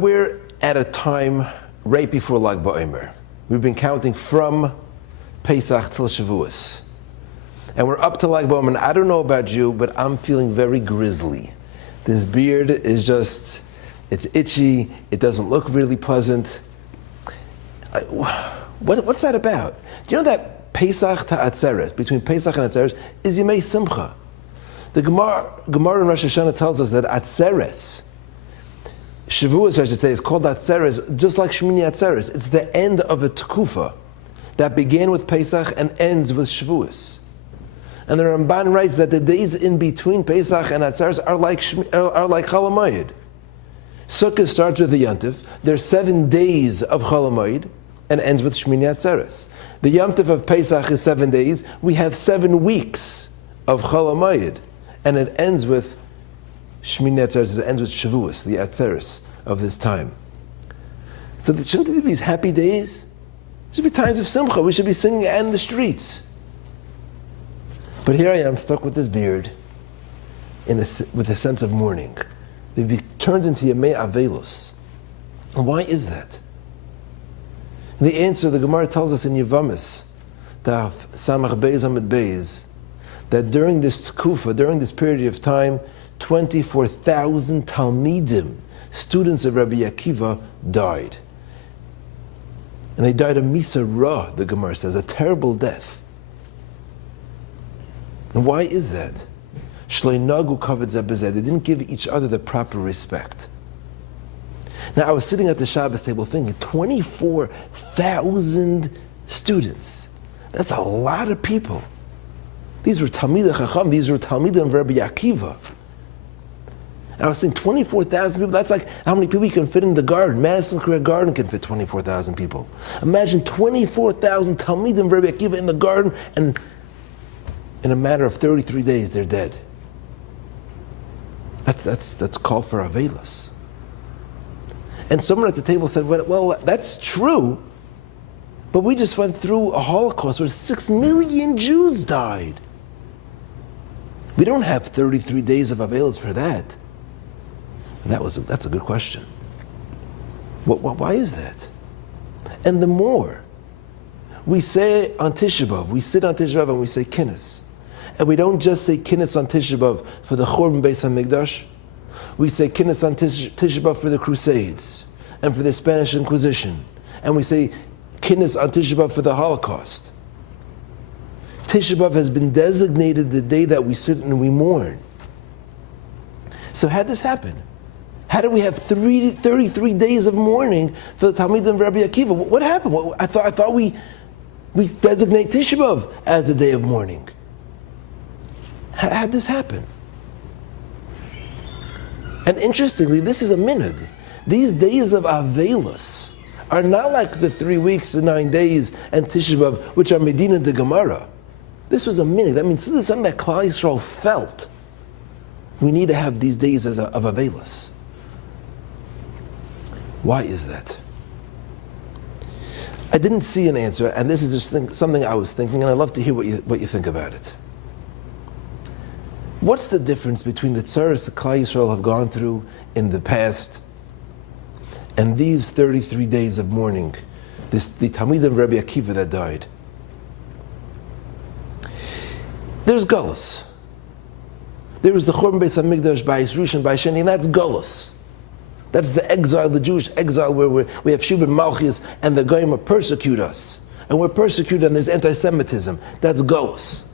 We're at a time right before BaOmer. We've been counting from Pesach till Shavuos. And we're up to BaOmer. And I don't know about you, but I'm feeling very grizzly. This beard is just, it's itchy. It doesn't look really pleasant. What's that about? Do you know that Pesach to Atzeres, between Pesach and Atzeres, is Yemei Simcha? The Gemara in Rosh Hashanah tells us that Atzeres, Shavuos, I should say, is called Atzeres, just like Shmini Atzeres. It's the end of a Tekufa that began with Pesach and ends with Shavuos. And the Ramban writes that the days in between Pesach and Atzeres are like Chol HaMoed. Sukkot starts with the Yontif. There's 7 days of Chol HaMoed and ends with Shmini Atzeres. The Yontif of Pesach is 7 days. We have 7 weeks of Chol HaMoed, and it ends with Shmini Atzeres. It ends with Shavuos, the Atzeres of this time. So shouldn't there be these happy days? There should be times of Simcha. We should be singing in the streets. But here I am, stuck with this beard, with a sense of mourning. They've turned into Yemei Avelos. And why is that? And the answer, the Gemara tells us in Yevamis, Daf Samach Beis Amid Beis, that during this Tkufa, during this period of time, 24,000 Talmidim, students of Rabbi Akiva, died. And they died a Misa Ra, the Gemara says, a terrible death. And why is that? Shlei Nagu Kavod Zeh B'zeh. They didn't give each other the proper respect. Now, I was sitting at the Shabbos table thinking, 24,000 students. That's a lot of people. These were Talmidei Chacham, these were Talmidim of Rabbi Akiva. And I was saying 24,000 people, that's like how many people you can fit in the garden. Madison Square Garden can fit 24,000 people. Imagine 24,000 Talmidim of Rabbi Akiva in the garden, and in a matter of 33 days, they're dead. That's called for Avelos. And someone at the table said, well, that's true, but we just went through a Holocaust where 6 million Jews died. We don't have 33 days of Avelos for that. That's a good question. Why is that? And the more we say on Tisha B'Av, we sit on Tisha B'Av and we say Kinnis. And we don't just say Kinnis on Tisha B'Av for the Churban Beis HaMikdash. We say Kinnis on Tisha B'Av for the Crusades and for the Spanish Inquisition. And we say Kinnis on Tisha B'Av for the Holocaust. Tisha B'Av has been designated the day that we sit and we mourn. So how did this happen? How did we have 33 days of mourning for the Talmidim of Rabbi Akiva? What happened? I thought we designate Tisha B'Av as a day of mourning. How did this happen? And interestingly, this is a minhag. These days of Avelos are not like the 3 weeks and 9 days and Tisha B'Av, which are Medina de Gemara. This was a minhag. That means this is something that Klal Yisrael felt. We need to have these days of Avelos. Why is that? I didn't see an answer, and this is just something I was thinking, and I'd love to hear what you think about it. What's the difference between the tzaras that Klal Yisrael have gone through in the past and these 33 days of mourning, the Talmidim of Rabbi Akiva that died? There's Galus. There was the Churban Beis HaMikdash by Yisrush and by Sheni, and that's Galus. That's the exile, the Jewish exile, where we have Shubin Malchus and the Goyim persecute us. And we're persecuted and there's anti-Semitism. That's Galus.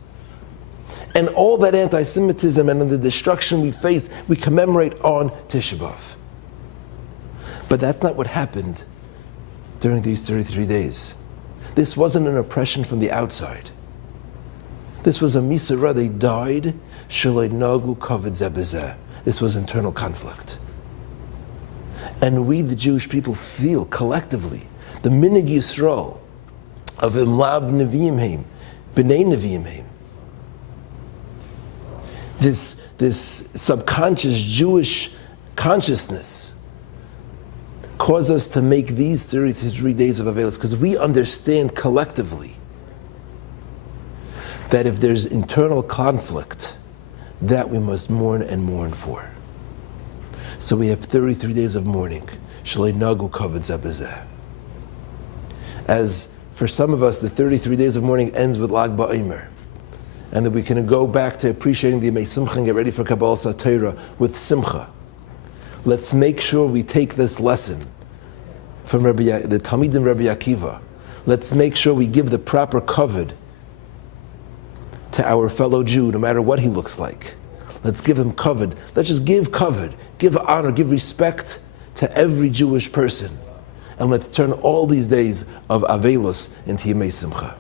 And all that anti-Semitism and the destruction we face, we commemorate on Tisha B'Av. But that's not what happened during these 33 days. This wasn't an oppression from the outside. This was a Misa Ra. They died. Shalei Nagu Kavod Zeh B'zeh. This was internal conflict. And we, the Jewish people, feel collectively the Minhag Yisrael of Imlab Nevi'im Heim, B'nai Nevi'im Heim. This subconscious Jewish consciousness caused us to make these 33 days of Avelos, because we understand collectively that if there's internal conflict, that we must mourn and mourn for. So we have 33 days of mourning. Shalei nagu kavod zeh b'zeh. As for some of us, the 33 days of mourning ends with Lag BaOmer, and that we can go back to appreciating the Yemei Simcha and get ready for Kabbalah Torah with Simcha. Let's make sure we take this lesson from the Talmidim Rabbi Akiva. Let's make sure we give the proper kavod to our fellow Jew, no matter what he looks like. Let's give him kavod. Let's just give kavod, give honor, give respect to every Jewish person. And let's turn all these days of Avelos into Yemei Simcha.